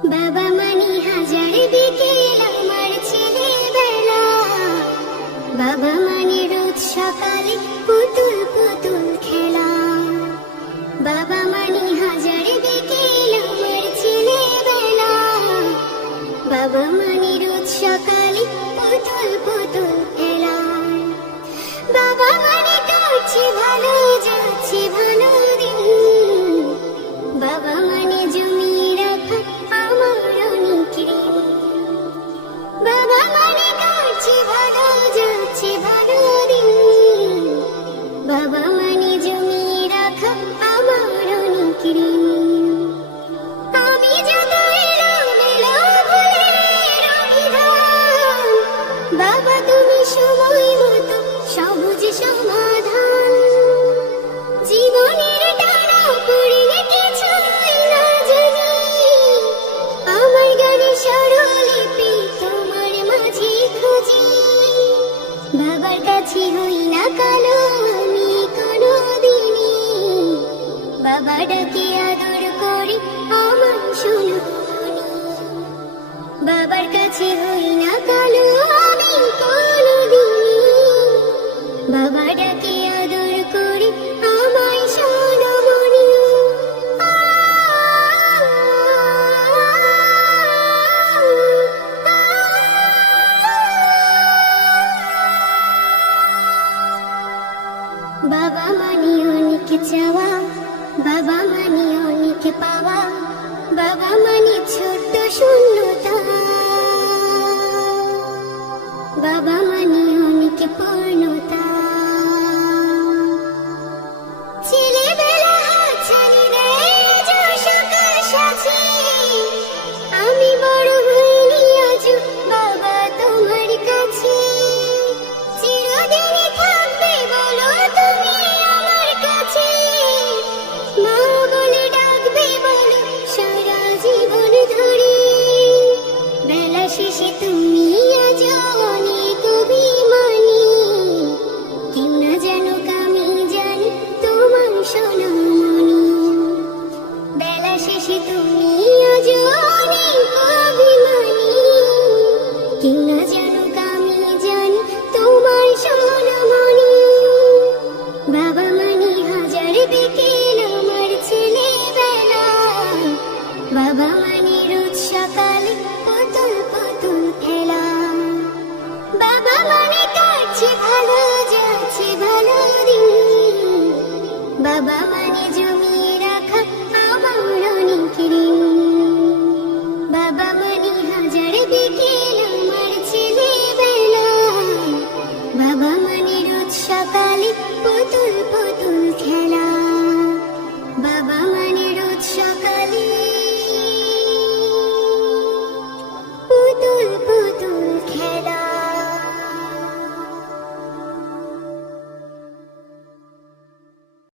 বাবা মানে হাজার বিকেল আমার ছেলেবেলা, বাবা মানে রোজ সকালে পুতুল পুতুল খেলা। বাবা মানে হাজার বিকেল আমার ছেলেবেলা, বাবা মানে রোজ সকালে পুতুল পুতুল খেলা। বাবা মানে কাটছে ভালো, যাচ্ছে ভালো দিন, বাবা মানে জমি রাখা আমার অনেক ঋণ। বাবা মানে কাটছে ভালো, যাচ্ছে ভালো দিন, বাবা মানে জমি রাখা আমার অনেক ঋণ। আমি যত এলোমেলো ভুলের অভিধান, বাবা তুমি সময় মতো সবুজ সমাধান। জীবনের টানা পড়লে কিছুই না জানি, আমার গানে স্বরলিপি তোমার মাঝে খুঁজি। বাবার কাছে হই না কালো আমি কোনোদিনই, বাবা ডাকে আদর করে আমার শোনো মনি। বাবার কাছে হই না কালো আমি কোনোদিনই, বাবা ডাকে আদর করে আমায় শোনো মনি। বাবা মানে অনেক চাওয়া, বাবা মানে অনেক পাওয়া, বাবা মানে ছোট্ট শূন্যতা, বাবা মানে অনেক পূর্ণতা। ছেলেবেলা হাতছানি দেয় যে সকাল সাথী, আমি বড় হইনি আজও বাবা তোমার কাছে। চিরদিনই থাকবে বলো তুমি আমার কাছে, মা বলে ডাকবে বলো সারা জীবন ধরে। বেলা শেষে তুমি আজ অনেক অভিমানী, কেউ না জানুক আমি জানি তোমার সোনামণি। বেলা শেষে তুমি আজ অনেক অভিমানী, কেউ না